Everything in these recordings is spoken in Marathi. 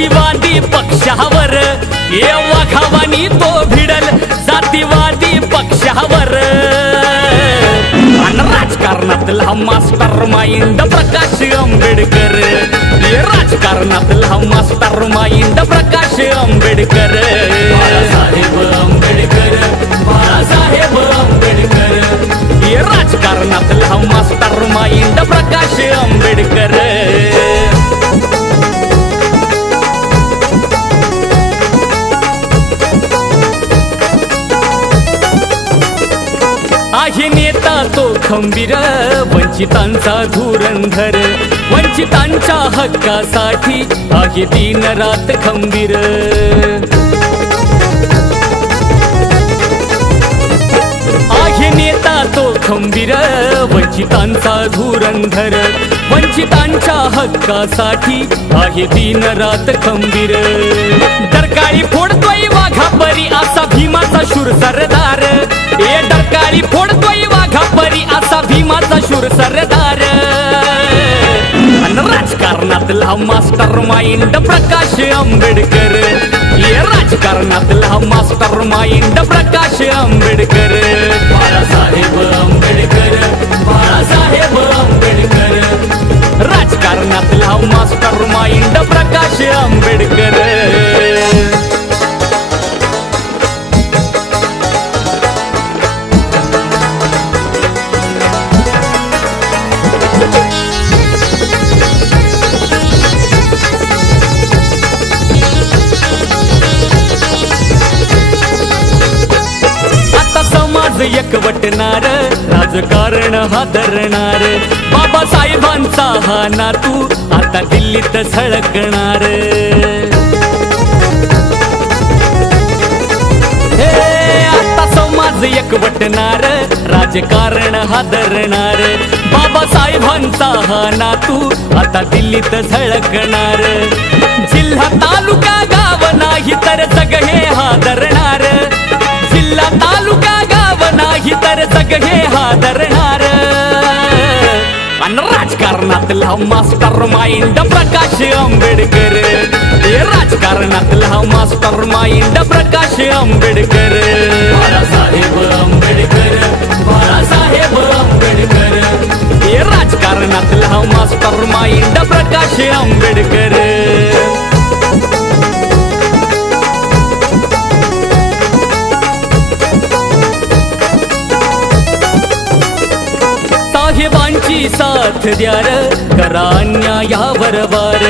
जातीवादी पक्षावर ये वाघावानी तो भिडल जातीवादी पक्षावर आणि राजकारणातला मास्टर माइंड प्रकाश आंबेडकर ये राजकारणातला मास्टर माइंड प्रकाश आंबेडकर बाळासाहेब आंबेडकर बाळासाहेब आंबेडकर ये राजकारणातला मास्टर माइंड प्रकाश आंबेडकर आहे नेता तो खंबीर वंचितांचा धुरंधर वंचितांच्या हक्कासाठी आहे दिन रात खंबीर आहे नेता तो खंबीर वंचितांचा धुरंधर वंचितांच्या हक्कासाठी आहे दिन रात खंबीर डरकाळी फोडतोय वाघापरी असा भीमाचा शूर सरदार ए डरकाळी फोडतोय वाघापरी असा भीमाचा शूर सरदार आणि राजकारणातला मास्टर माइंड प्रकाश आंबेडकर ये राजकारणातला master mind Prakash Ambedkar Balasaheb Ambedkar Balasaheb Ambedkar राजकारणातला master mind Prakash Ambedkar एकवटणार राजकारण हादरणार बाबासाहेबांचा हा नातू आता दिल्लीत झळकणार आता समाज एकवटणार राजकारण हादरणार बाबासाहेबांचा हा नातू आता दिल्लीत झळकणार जिल्हा तालुका गाव नाही तर जग हे हादरणार जिल्हा तालुका नाही तर जग हे हादरणार आणि राजकारणातला मास्टर माइंड प्रकाश आंबेडकर हे राजकारणातला मास्टर माइंड प्रकाश आंबेडकर बाळासाहेब आंबेडकर बाळासाहेब आंबेडकर हे राजकारणातला मास्टर माइंड प्रकाश आंबेडकर साहेबांची साथ द्यार करा अन्यायावर वार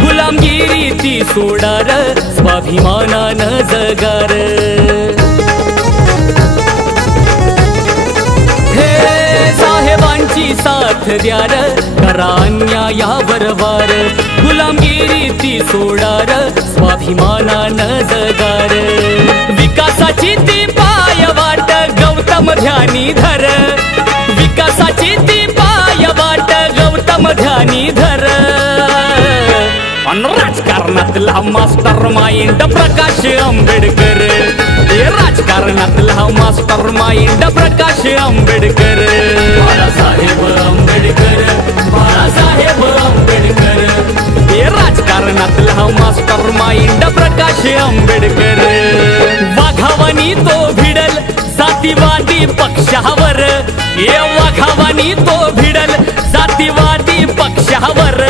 गुलामगिरी ती सोडार स्वाभिमानानं जगार हे साहेबांची साथ द्यार करा अन्यायावर वार गुलामगिरी ती सोडार स्वाभिमानानं जगार विकासाची ती पायवाट गौतम ध्यानी धर विकासाची ती पायवाट गौतम ध्यानी धर आणि राजकारणातला मास्टर माइंड प्रकाश आंबेडकर हे राजकारणातला मास्टर माइंड प्रकाश आंबेडकर बाळासाहेब आंबेडकर बाळासाहेब आंबेडकर हे राजकारणातला मास्टर माइंड प्रकाश आंबेडकर वाघावानी तो भिडल जातीवादी पक्षावर ये वाघावानी तो भिडल जातीवादी पक्षावर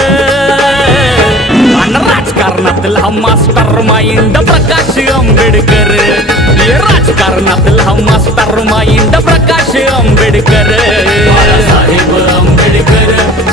आणि राजकारणातला मास्टर माइंड प्रकाश आंबेडकर ये राजकारणातला मास्टर माइंड प्रकाश आंबेडकर बाळासाहेब आंबेडकर